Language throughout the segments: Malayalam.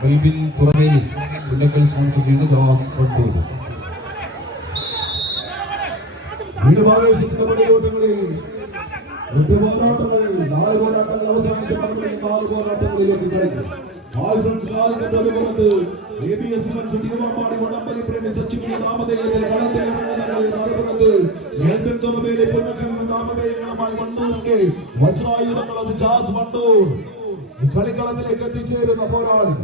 Melvin Turameli, Pinnacle sponsor is Joss Contour. വീടുപാവേശത്തിന്റെ പടയോട്ടങ്ങളിൽ 8 പോരാട്ടങ്ങൾ 4 പോരാട്ടങ്ങൾ അവസാനിച്ച പടങ്ങളിൽ 4 പോരാട്ടങ്ങളിലേക്ക് കളിക്കും. ABS തിരുവാമ്പാടി വടംവലി പ്രേമി സച്ചിന്റെ നാമധേയത്തിൽ കളത്തിലിറങ്ങുന്നതിൽ മറുപുറത്ത് മെൽബിൻ തുറവേലി പുന്നക്കൽ നാമധേയങ്ങളുമായി വണ്ടൂരിന്റെ വജ്രായുധങ്ങളത് ജാസ് വണ്ടൂർ. ഈ കളിക്കളത്തിലേക്ക് എത്തിച്ചേരുന്ന പോരാളി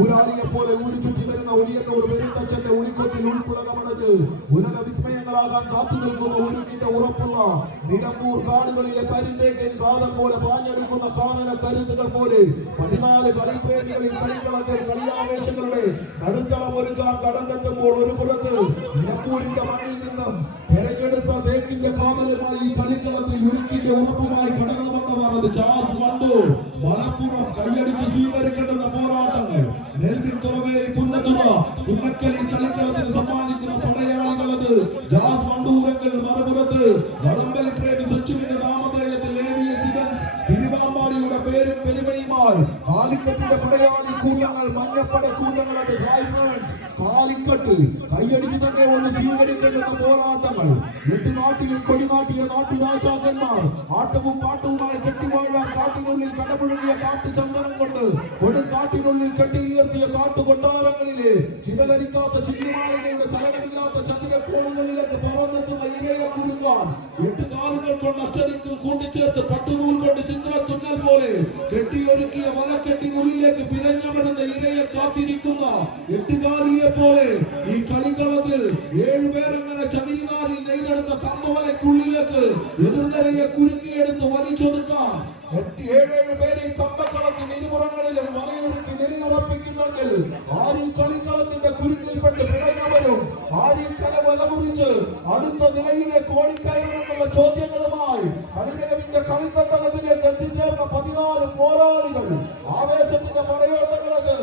ഊരാളിയെ പോലെ ഊരി ചുറ്റി വരുന്ന ഒളിയന്നൂർ പെരുന്തച്ചന്റെ ഉളിക്കൊത്തിൽ ഉൾപ്പുളകമണത് ഉലക വിസ്മയങ്ങളാകാൻ കാത്തു നിൽക്കുന്ന ഉരുക്കിന്റെ ഉറപ്പുള്ള നിലമ്പൂർ കാടുകളിലെ കരിന്തേക്കൻ കാലം പോലെ പാഞ്ഞെടുക്കുന്ന കാനന കരുത്തുകൾ പോലെ 14 കളിപ്രേമികളിൽ കളിക്കളത്തിൽ കളിയാവേശങ്ങളുടെ നടുത്തളം ഒരുക്കാൻ കടന്നെത്തുമ്പോൾ ഒരു പുറത്ത് നിലമ്പൂരിന്റെ മണ്ണിൽ നിന്നും തെരഞ്ഞെടുത്ത തേക്കിന്റെ കാവലുമായി കളിക്കളത്തിൽ ഉരുക്കിന്റെ ഉറപ്പുമായി കടന്നു വന്നവർ അത് ജാസ് വണ്ടൂർ. മലപ്പുറം കൈയടിച്ച് സ്വീകരിക്കേണ്ടുന്ന പോരാട്ടങ്ങൾ മെൽബിൻ തുറവേലി പുന്നക്കലി കളിക്കളത്തിൽ സമ്മാനിക്കുന്ന പടയാളികളത് ജാസ് വണ്ടൂരെങ്കിൽ മറുപുറത്ത് വടംവലി പ്രേമി സച്ചുവിന്റെ നാമധേയത്തിൽ ABS ഇവന്റ്സ് തിരുവാമ്പാടിയുടെ പേരും പെരുമയുമായി കാലിക്കറ്റിന്റെ പടയാളി കൂട്ടങ്ങൾ മഞ്ഞപ്പട കൂട്ടങ്ങൾ അത് കാലിക്കട്ട് കൈയടിച്ചു തന്നെ ഒന്ന് സ്വീകരിക്കേണ്ടുന്ന പോരാട്ടങ്ങൾ. 8 നാട്ടിലും കൊടിനാട്ടിയ നാട്ടുരാജാക്കന്മാർ ആട്ടവും പാട്ടവുമായി കെട്ടിവാഴാൻ കാട്ടിനുള്ളിൽ കടപുഴകിയ കാട്ടുചന്ദനം കൊണ്ട് കൊടുങ്കാട്ടിനുള്ളിൽ കെട്ടിയുയർത്തിയ കാട്ടുകൊട്ടാരങ്ങളിലെ ചിതലരിക്കാത്ത ചില്ലുമാളികളുടെ ചലനമില്ലാത്ത ചതുരക്കോണുകളിലേക്ക് പറന്നെത്തുന്ന ഇരയെ കുരുക്കാൻ 8 കാലുകൾ കൊണ്ട് അഷ്ടരിക്ക് കൂട്ടിച്ചേർത്ത് പട്ടുനൂൽ കൊണ്ട് ചിത്രത്തുന്നൽ പോലെ കെട്ടിയൊരുക്കിയ വലക്കെട്ടിനുള്ളിലേക്ക് പിഴഞ്ഞവരുന്ന ഇരയെ കാത്തിരിക്കുന്ന 8 കാലിയെ പോലെ ഈ കളിക്കളത്തിൽ 7 പേരങ്ങനെ ചകിരിനാരിൽ നെയ്തെടുത്ത കമ്പവലയ്ക്കുള്ളിലേക്ക് എതിർനിരയെ കുരുക്കിയെടുത്ത് വലിച്ചൊതുക്കാൻ 7 പേരെ കമ്പക്കളത്തിന് ഇരുപുറങ്ങളിലും വലയൊരുക്കി നെറിയുറപ്പിക്കുന്നെങ്കിൽ ആരും കളിക്കളത്തിന്റെ കുരുക്കിൽപ്പെട്ട് പിടഞ്ഞവരും ആരും കലവല മുറിച്ച് അടുത്ത നിലയിലേക്ക് ഓടിക്കയറുമെന്നുള്ള ചോദ്യങ്ങളുമായി കളിമികവിന്റെ കളിത്തട്ടകത്തിലേക്ക് എത്തിച്ചേർന്ന 14 പോരാളികൾ ആവേശത്തിന്റെ പടയോട്ടങ്ങളത്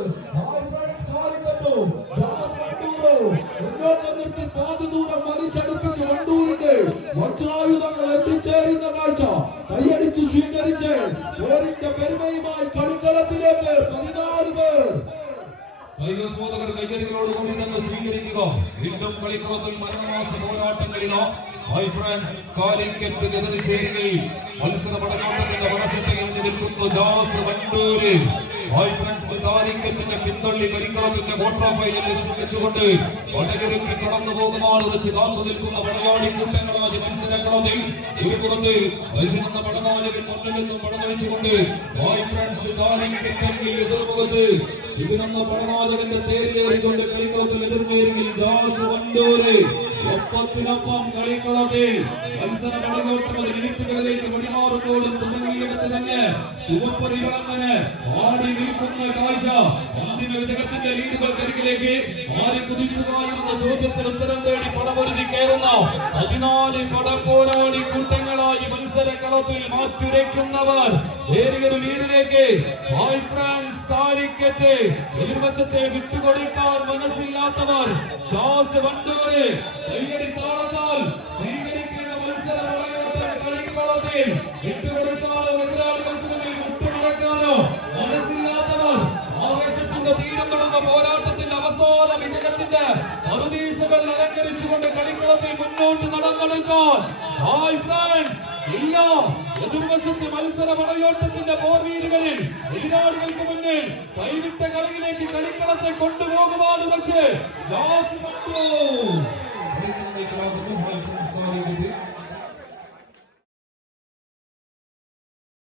കാതുദൂരം വലിച്ചടുപ്പിച്ച് വണ്ടൂരിന്റെ വജ്രായുധങ്ങൾ എത്തിച്ചേരുന്ന കാഴ്ച കൈയടിച്ചു സ്വീകരിച്ച് പേരിന്റെ പെരുമയുമായി കളിക്കളത്തിലേക്ക് 14 പേർ കൈകസ്മോദകർ കൈയടികളോടുകൂടി തന്നെ സ്വീകരിക്കുക. വീണ്ടും കളിക്കളത്തിൽ മരണമാസ പോരാട്ടങ്ങളിലോ കാലിക്കറ്റ് ചേരുകയും മത്സര പടയോട്ടത്തിന്റെ വളർച്ചയിൽ നിൽക്കുന്നു ജാസ് വണ്ടൂര്. കാലിക്കറ്റിന്റെ പിന്തള്ളി കളിക്കളത്തിന്റെ ക്വാർട്ടർ ഫൈനൽ ലക്ഷ്യം വെച്ചുകൊണ്ട് വടകരയ്ക്ക് കടന്നു പോകുമ്പോൾ വെച്ച് കാത്തു നിൽക്കുന്ന പടയാളി കൂട്ടങ്ങളായ മത്സരക്കളത്തിൽ ഒരു പുറത്ത് വഹിച്ചിരുന്ന പടനായകൻ മുന്നിൽ നിന്നും പടനയിച്ചുകൊണ്ട് കാലിക്കറ്റിൽ എതിർമുഖത്ത് ശിവനെന്ന പടനായകന്റെ തേരിലേറിക്കൊണ്ട് കളിക്കളത്തിൽ എതിർമേരിൽ ജാസ് വണ്ടൂര്. ഒപ്പത്തിനൊപ്പം കളിക്കളത്തിൽ മത്സര പടയോട്ടം മിനിറ്റുകളിലേക്ക് വഴിമാറുമ്പോഴും തുടങ്ങിയെടുത്ത് തന്നെ ചുവപ്പറികളങ്ങനെ ആടി നിൽക്കുന്ന കാഴ്ച അന്തിമ വിജയത്തിന്റെ ലീഡുകൾക്കരികിലേക്ക് ആര് കുതിച്ചു കായുന്ന ചോദ്യത്തിന് ഉത്തരം തേടി പടപൊരുതി കയറുന്ന 14 പടപ്പോരാളി കൂട്ടങ്ങളായി മത്സരക്കളത്തിൽ മാറ്റുരയ്ക്കുന്നവർ ഏറിയൊരു ലീഡിലേക്ക് കാലിക്കറ്റ് എതിർവശത്തെ വിട്ടുകൊടുക്കാൻ മനസ്സില്ലാത്തവർ ജാസ് വണ്ടൂര് കൈയടി താളത്താൽ സ്വീകരിക്കുന്ന മത്സര കളിക്കളത്തിൽ വിട്ടുകൊടുക്കാനോ എതിരാളികൾക്ക് മുന്നിൽ മുട്ടുമടക്കാനോ മനസ്സില്ലാത്തവർ ആവേശത്തിന്റെ തീരം തൊടുന്ന പോരാട്ടത്തിന്റെ അവസാന വിജയത്തിന്റെ മറുദീസകൾ അലങ്കരിച്ചുകൊണ്ട് കളിക്കളത്തിൽ മുന്നോട്ട് നടന്നെടുക്കാൻ ഇല്ല. എതിർവശത്ത് മത്സര പടയോട്ടത്തിന്റെ പോർവീരുകളിൽ എതിരാളികൾക്ക് മുന്നിൽ കൈവിട്ട കളിയിലേക്ക് കളിക്കളത്തെ കൊണ്ടുപോകുവാൻ ഉറച്ച് ജാസ് വണ്ടൂർ